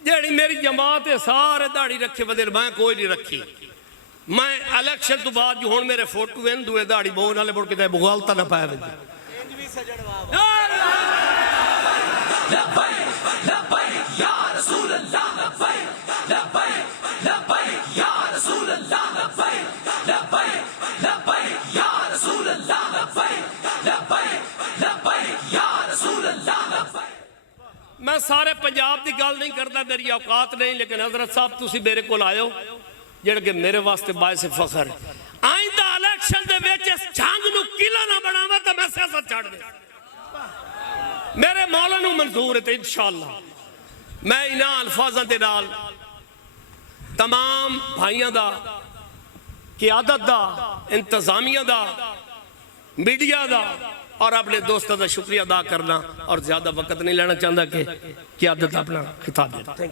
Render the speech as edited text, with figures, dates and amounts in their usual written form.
جیڑی میری جماعت ہے سارے داڑھی رکھے بدل میں کوئی نہیں رکھی میں الیکشن تو بعد جو ہون میرے فوٹو ہیں دوئے داڑھی بہن والے بڑھ کے دے بغالتا نہ پائے بجے میں سارے پنجاب دی گل نہیں کرتا میری اوقات نہیں لیکن حضرت صاحب تسی میرے کو لائے ہو جڑ کہ میرے واسطے باعث فخر ہے آئندہ الیکشن دے ویچ اس جھانگ نو قلعہ نہ بناوا تو میں سیاست چھاڑ دے میرے مولا نو منظور ہے انشاءاللہ میں انہاں الفاظاں دے نال تمام بھائیاں دا قیادت دا انتظامیہ دا میڈیا دا اور اپنے دوستوں دا شکریہ ادا کرنا اور زیادہ وقت نہیں لینا چاہتا کہ قیادت اپنا خطاب دیتا